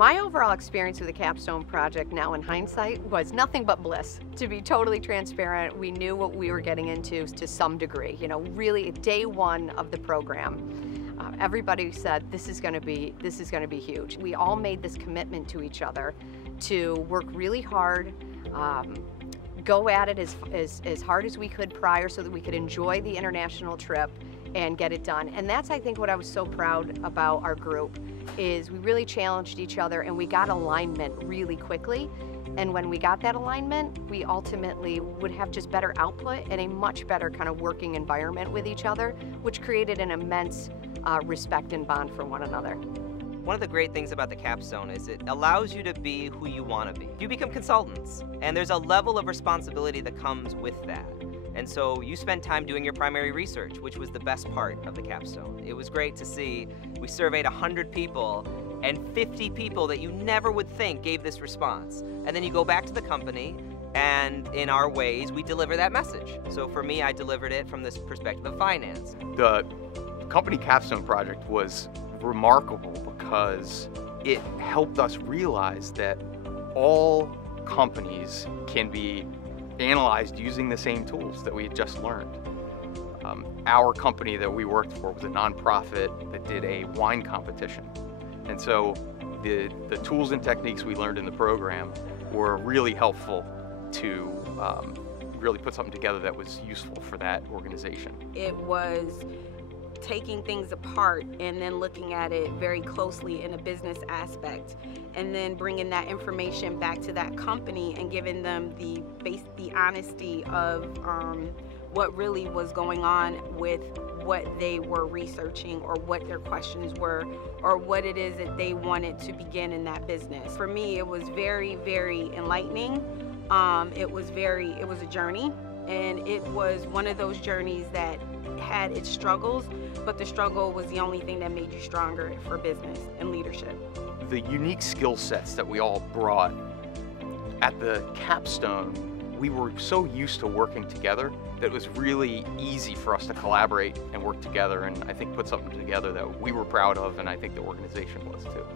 My overall experience with the Capstone project now in hindsight was nothing but bliss. To be totally transparent, we knew what we were getting into to some degree. You know, really day one of the program, everybody said this is going to be huge. We all made this commitment to each other to work really hard, go at it as hard as we could prior so that we could enjoy the international trip and get it done. And that's, I think, what I was so proud about our group, is we really challenged each other and we got alignment really quickly. And when we got that alignment, we ultimately would have just better output and a much better kind of working environment with each other, which created an immense respect and bond for one another. One of the great things about the Capstone is it allows you to be who you want to be. You become consultants, and there's a level of responsibility that comes with that. And so you spend time doing your primary research, which was the best part of the Capstone. It was great to see. We surveyed 100 people, and 50 people that you never would think gave this response. And then you go back to the company, and in our ways, we deliver that message. So for me, I delivered it from this perspective of finance. The company Capstone project was remarkable because it helped us realize that all companies can be analyzed using the same tools that we had just learned. Our company that we worked for was a nonprofit that did a wine competition. And so the tools and techniques we learned in the program were really helpful to really put something together that was useful for that organization. It was taking things apart and then looking at it very closely in a business aspect, and then bringing that information back to that company and giving them the honesty of what really was going on with what they were researching, or what their questions were, or what it is that they wanted to begin in that business. For me, it was very, very enlightening. It was a journey, and it was one of those journeys that had its struggles, but the struggle was the only thing that made you stronger for business and leadership. The unique skill sets that we all brought at the Capstone, we were so used to working together that it was really easy for us to collaborate and work together, and I think put something together that we were proud of, and I think the organization was too.